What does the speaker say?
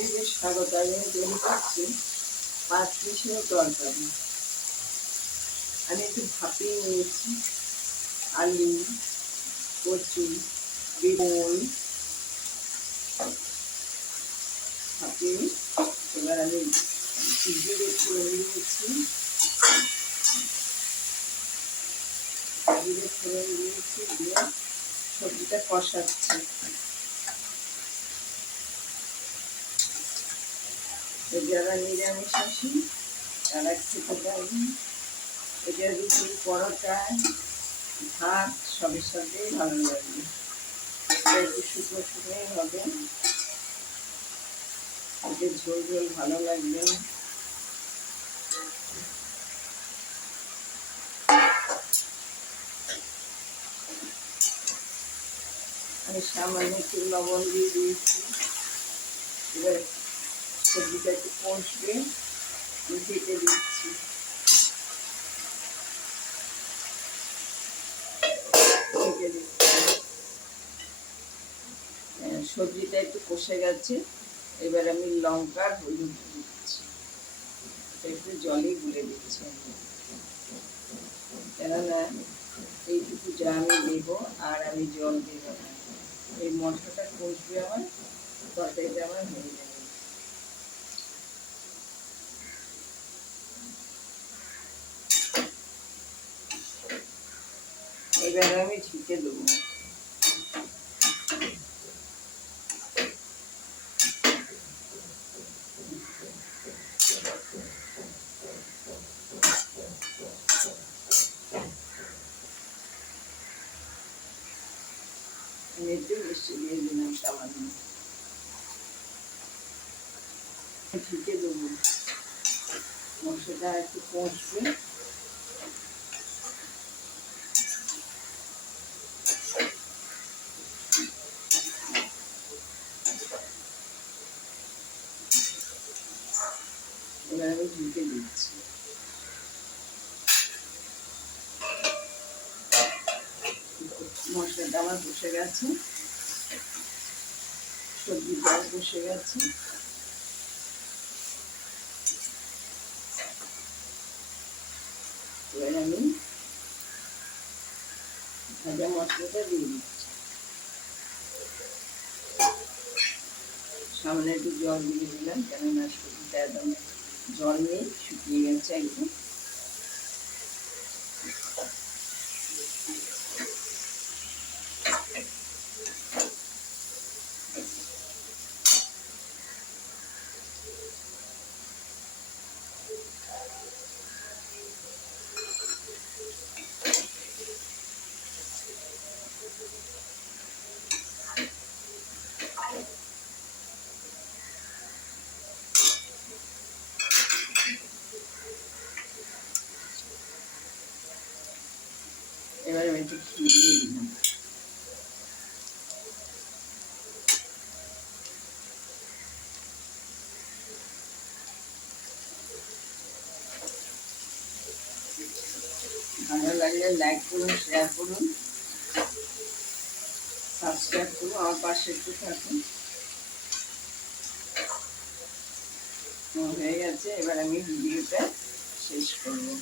সবাইকে বেশ স্বাগত। আমি তৈরি করছি পাঁচমিশালি তরকারি। আমি একটু ভাপিয়ে নিয়েছি আলু, কচু, বেগুন ভাপিয়ে এবার আমি জিরে ফোড়ন দিয়েছি, দিয়ে সবজিটা কষাচ্ছি। যারা নিরামিষ আসি তারা খেতে পারবেন। এটা রুটি, পরোটা, ভাত সবের সাথেই ভালো লাগবে। এটা একটু শুকনো শুকনোই হবে, এতে ঝোল ঝোল ভালো লাগবে। আমি সামান্য একটু লবণ দিয়ে দিয়েছি। এবার সবজিটা একটু কষবে, ঢেকে দিচ্ছি। সবজিটা একটু কষে গেছে, এবার আমি লঙ্কা হলুদ দিচ্ছি, একটু জলে গুলে দিচ্ছি, কেননা এইটুকু যা আমি দেব, আর আমি জল দেব না। এই মশলাটা কষবে, আমার তরকারিটা আমার হয়ে যাবে। এবার আমি ঢেকে দেবো। আমি একটু মিষ্টি দিয়ে দিলাম সামান্য, ঢেকে দেবো। মশলাটা একটু কষবে, এবার আমি ঢেকে দিচ্ছি। মশলাটা আমার বসে গেছে, সবজিটা বসে গেছে। এবার আমি ভাজা মশলাটা দিয়ে দিচ্ছি। সামনে একটু জল দিয়ে দিলাম, কেননা সবজিটা একদম জল নেই, শুকিয়ে গেছে একদম। এবার আমি একটু ঘি দিয়ে দিলাম। ভালো লাগলে লাইক করুন, শেয়ার করুন, সাবস্ক্রাইব করুন, আমার পাশে একটু থাকুন। হয়ে গেছে, এবার আমি ভিডিওটা শেষ করবো।